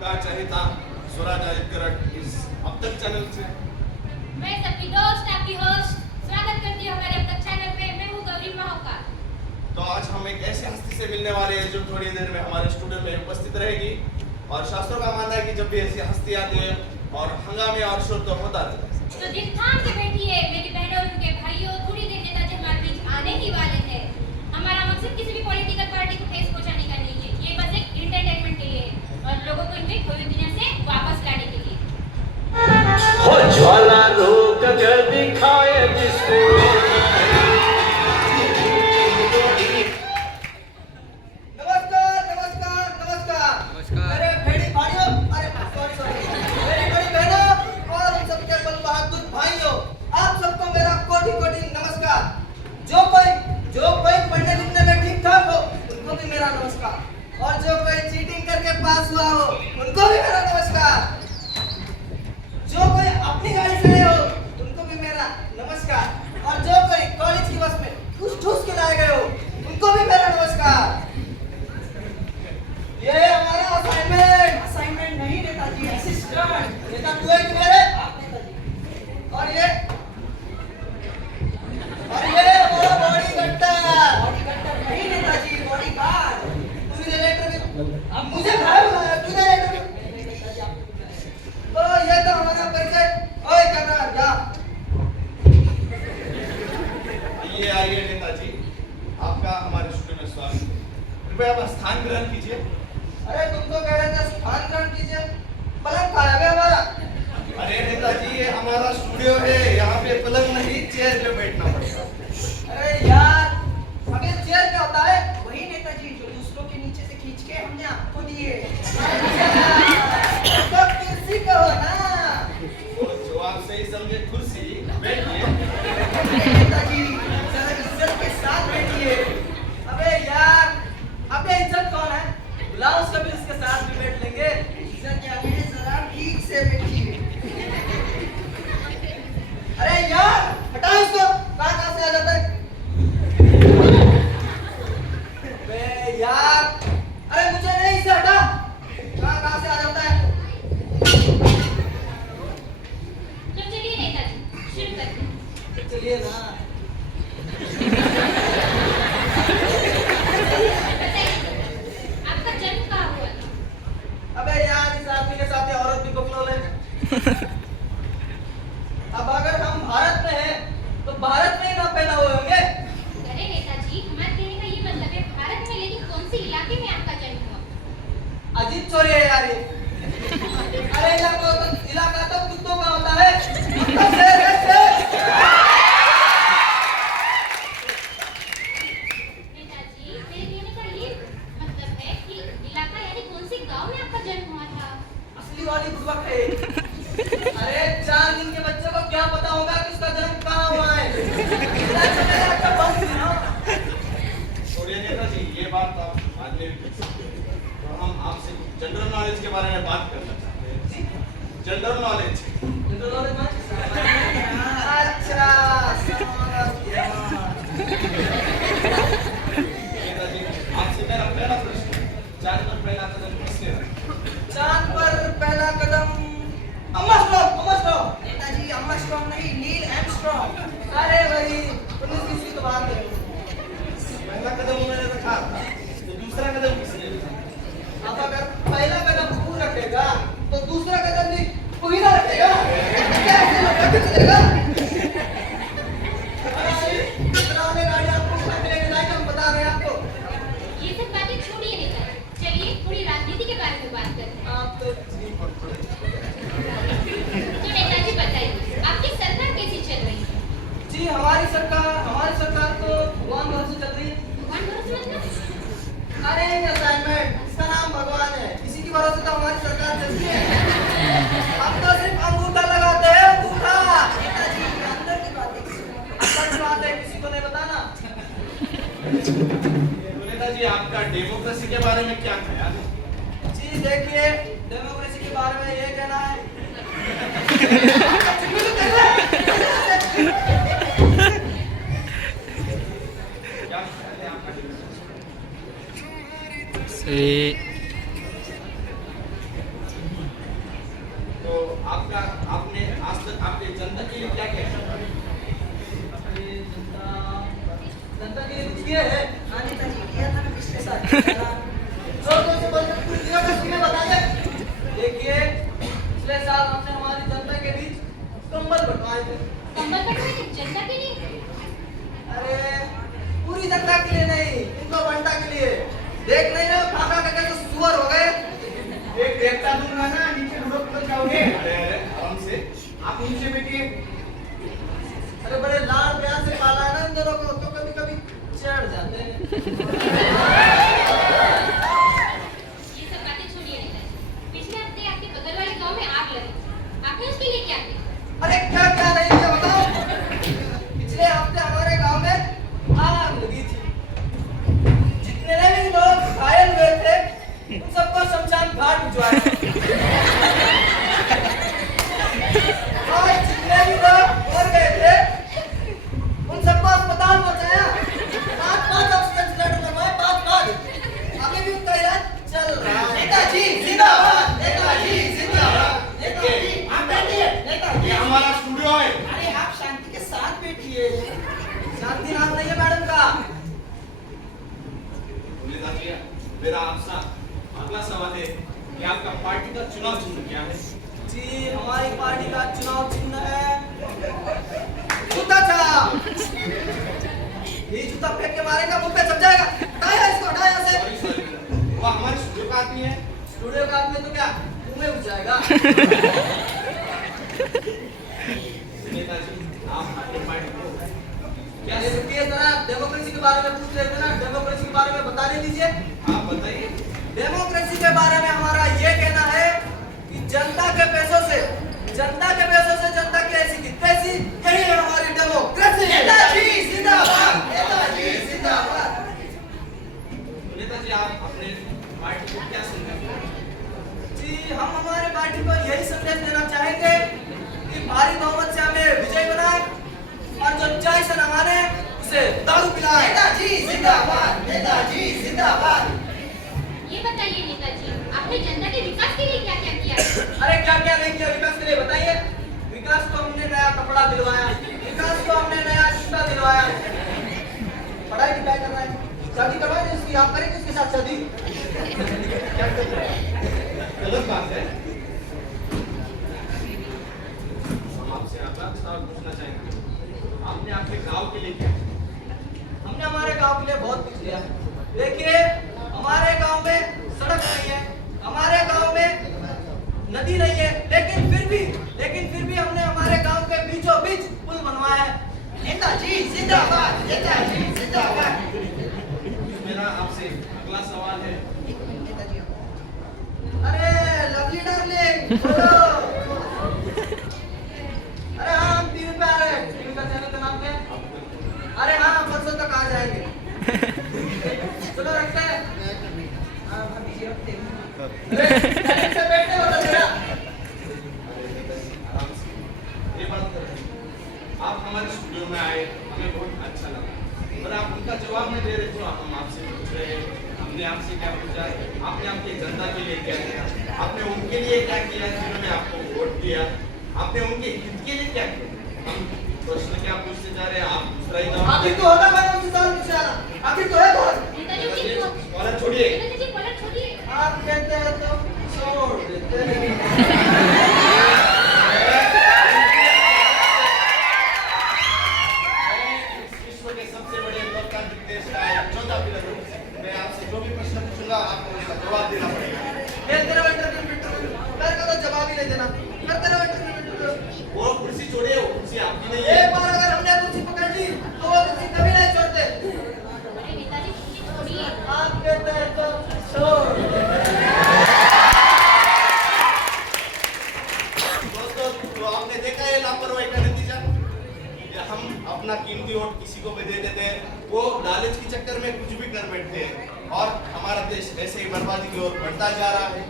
का चहेता स्वराज आदित्यरट इस अब तक चैनल से मैं सबकी दोस्त आपकी होस्ट स्वागत करती हूँ हमारे अब तक चैनल पे। मैं हूँ गौरी माहौका। तो आज हम एक ऐसे हस्ती से मिलने वाले हैं जो थोड़ी देर में हमारे स्टूडियो में उपस्थित रहेगी और शास्त्रों का मानना है कि जब भी ऐसी हस्ती आती है और हंगामे और शोर तो होता रहता है। तो दिल थाम के बैठिए मेरी बहनों और उनके भाइयों, थोड़ी देर नेताजी हमारे बीच आने ही वाले हैं। हमारा मकसद किसी भी पॉलिटिकल पार्टी को ठेस पहुंचाने का नहीं है, ये बस एक एंटरटेनमेंट के लिए है और लोगों को इनमें खोई दुनिया से वापस लाने के लिए। हो ज्वाला रोक कर दिखाए जिसको स्थान ग्रहण कीजिए। अरे तुम तो कह रहे थे स्थान ग्रहण कीजिए, पलंग कहाँ है हमारा? अरे नेताजी ये हमारा स्टूडियो है, यहाँ पे पलंग नहीं चेयर पे बैठना पड़ेगा। अरे यार हमें चेयर क्या होता है? वही नेताजी जो दूसरों के नीचे से खींच के हमने आपको दिए। तो कुर्सी कहो ना। जो आप सही समझे कुर्सी बैठिए। नेताजी जरा इज्जत के साथ बैठिए। अबे यार अबे इज्जत कौन है? बुलाओ उसको भी, उसके साथ भी बैठ लेंगे। इज्जत क्या है? जरा ठीक से बैठिए। अरे यार हटाओ इसको, कहाँ से आ जाता है? बे यार अरे मुझे नहीं, इसे हटा। कहाँ से आ जाता है? तो चलिए नेताजी शुरू करते हैं। चलिए ना। आपका जन्म कहाँ हुआ था? अबे यार इस आदमी के साथ ये औरत भी बकलोल है। अब अगर हम भारत में हैं तो भारत में ही ना पैदा हुए होंगे। अरे नेताजी हमारे कहने का ये मतलब है भारत में, लेकिन कौन से इलाके में आपका जन्म हुआ? अजीब चोरी है यार ये। अरे इलाका तो कुत्तों का होता है। मतलब शेर है शेर। नेताजी मेरे कहने का ये मतलब है कि इलाका यानी कौन से गांव में आपका जन्म हुआ था? असली वाली बुड़बक है। अरे 4 दिन के बच्चे को क्या पता होगा कि उसका जन्म कहाँ हुआ है? छोड़िए नेताजी ये बात आप बाद में भी कर सकते हैं। तो हम आपसे जनरल नॉलेज के बारे में बात करना चाहते हैं। General knowledge. अच्छा नेताजी आपसे मेरा पहला प्रश्न, चांद पर पहला कदम किसने रखा? चांद पर पहला कदम अमस्ट्रॉन्ग। नेताजी अमस्ट्रॉन्ग नहीं, नील आर्मस्ट्रॉन्ग। अरे भाई 1920 की बात है। पहला कदम उन्होंने रखा था, तो दूसरा कदम किसने रखा? अब अगर पहला कदम तू रखेगा तो दूसरा कदम भी तू ही ना रखेगा। कैसे रख चलेगा? गाड़ी आपको लेके जाएगा, हम बता रहे हैं आपको। ये सब बातें छोड़िए नेताजी, चलिए थोड़ी राजनीति के बारे में बात करते हैं। आप तो तो नेताजी बताइए आपकी सरकार कैसी चल रही है? जी हमारी सरकार तो भगवान भरोसे चल रही है। भगवान भरोसे मतलब? अरे असाइनमेंट, इसका नाम भगवान है, इसी की भरोसे तो हमारी सरकार चलती है। हम तो सिर्फ अंगूठा लगाते हैं, अंगूठा। नेताजी अंदर की बात है, किसी को नहीं बताना। तो नेताजी आपका डेमोक्रेसी के बारे में क्या ख्याल है? जी देखिए डेमोक्रेसी के बारे में ये कहना है। क्या ख्याल है आपका डेमोक्रेसी? आपने आज तक आपके जनता के लिए क्या किया? ये जनता के लिए कुछ किया है? हाँ नेताजी, किया था ना पिछले साल। जोर से बोलकर पूरी दुनिया को सुने बताइए। देखिए, पिछले साल हमने हमारी जनता के बीच कंबल बंटवाए थे। कंबल बंटवाए थे जनता के लिए? अरे पूरी जनता के लिए नहीं, उनको बंटा के लिए। देख नहीं ना खा के कैसे सुअर हो गए। एक देखता दूंगा ना, नीचे ढुक जाओगे। अरे आराम से, आप नीचे बैठिए। अरे बड़े लाड प्यार से पाला है ना इन दोनों को, तो कभी कभी चिढ़ जाते हैं। ये सब बातें छोड़िए नेताजी। पिछले हफ्ते आपके बगल वाले गांव में आग लगी, आपने उसके लिए क्या किया? अरे क्या क्या नहीं किया बताओ। पिछले हफ्ते हमारे गांव में आग लगी थी। जितने भी लोग घायल हुए थे उन सबको शमशान घाट भिजवाया। और जितने भी लोग मर गए थे उन सबको अस्पताल पहुंचाया। 5 ऑक्सीजन सिलेंडर लगवाए, 5। अभी भी उनका इलाज चल रहा है। नेताजी जिंदाबाद, नेताजी जिंदाबाद, नेताजी आप बैठिए। नेताजी ये हमारा स्टूडियो है। अरे आप शांति के साथ बैठिए। शांति नाम नहीं है मैडम का। नेताजी, मेरा आपसे अगला सवाल है कि आपका पार्टी का चुनाव चिन्ह क्या है? जी हमारी पार्टी का चुनाव चिन्ह है जूता छाप। ये जूता फेंक के मारेगा मुंह पे चढ़ जाएगा। हटाया इसको, हटाया से। सॉरी, वो हमारे स्टूडियो का आदमी है। स्टूडियो का आदमी तो क्या मुंह में घुस जाएगा। नेताजी, आप अपनी पार्टी को क्या ये रुकिए जरा, डेमोक्रेसी के बारे में पूछ रहे थे ना, डेमोक्रेसी के बारे में बताने दीजिए। आप बताइए। डेमोक्रेसी के बारे में हमारा ये कहना है कि जनता के पैसों से जनता की ऐसी की तैसी, यही है हमारी डेमोक्रेसी। नेताजी जिंदाबाद, नेताजी जिंदाबाद। नेताजी, आप अपने पार्टी को क्या संदेश देंगे? जी हम हमारे पार्टी को यही संदेश देना चाहेंगे कि भारी बहुमत से हमें विजय बनाए और जो चाय से न माने उसे दारू पिलाए। नेताजी जिंदाबाद, नेताजी जिंदाबाद। ये बताइए नेताजी, आपने जनता के विकास के लिए क्या क्या किया? अरे क्या क्या नहीं किया विकास के लिए बताइए। विकास को हमने नया कपड़ा दिलवाया, विकास को हमने नया जूता दिलवाया। पढ़ाई लिखाई कर रहा है, शादी करवा दें उसकी, आप करेंगे उसके साथ शादी? क्या कर रहे हैं? गलत बात है। हम आपसे अगला सवाल पूछना चाहेंगे। आपने आपके गांव के लिए क्या किया? हमने हमारे गांव के लिए बहुत कुछ किया। देखिए हमारे गांव में सड़क नहीं है, हमारे गांव में नदी नहीं है, लेकिन फिर भी हमने हमारे गांव के बीचों बीच पुल बनवाया है। नेताजी जिंदाबाद, नेताजी जिंदाबाद। मेरा आपसे अगला सवाल है। अरे लवली डार्लिंग बोलो। अरे हाँ हम टीवी पे आ रहे हैं। टीवी का चैनल का नाम क्या है? अरे हाँ परसों तक आ जाएंगे। चलो रखते हैं। हाँ भाभी जी रखते हैं। अरे से बैठने वाला जरा। आराम से। ये बात कर रहे हैं। आप हमारे स्टूडियो में आए, हमें बहुत अच्छा लगा। और आप उनका जवाब नहीं दे रहे जो हम आपसे पूछ रहे हैं। हमने आपसे क्या पूछा? आपने आपकी जनता के लिए क्या किया? आपने उनके लिए क्या किया जिन्होंने आपको वोट दिया? आपने उनके हित के लिए क्या किया? हम प्रश्न क्या पूछते जा रहे हैं, आप दूसरा ही जवाब आखिर दे- तो होगा भाई मुझसे सवाल पूछना। आखिर तो है कौन? नेताजी की कॉलर छोड़िए। नेताजी पलट छोड़िए। आप कहते हैं तो छोड़ देते हैं। विश्व के सबसे बड़े लोकतांत्रिक देश का एक चौथा पिलर हूं। मैं आपसे जो भी प्रश्न पूछूंगा आपको उसका जवाब देना पड़ेगा। मैं तेरा मेरे को तो जवाब ही नहीं देना। मैं तेरा वो कुर्सी छोड़िए, वो कुर्सी आपकी नहीं है। एक बार अगर हमने कुर्सी पकड़ ली तो वो कुर्सी कभी नहीं छोड़ते। अरे नेताजी कुर्सी छोड़िए। आप कहते हैं तो छोड़। दोस्तों, तो आपने देखा है लापरवाही का नतीजा। ये हम अपना कीमती वोट किसी को भी दे देते हैं, वो लालच के चक्कर में कुछ भी कर बैठते हैं और हमारा देश ऐसे ही बर्बादी की ओर बढ़ता जा रहा है।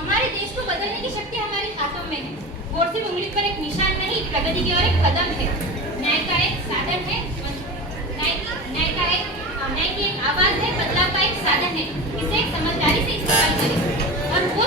हमारे देश को बदलने की शक्ति हमारे हाथों में है। वोट सिर्फ उंगली पर एक निशान नहीं, प्रगति की ओर एक कदम है। न्याय का एक साधन है। न्याय की एक आवाज है, बदलाव का एक साधन है। इसे एक समझदारी से इस्तेमाल करें और वो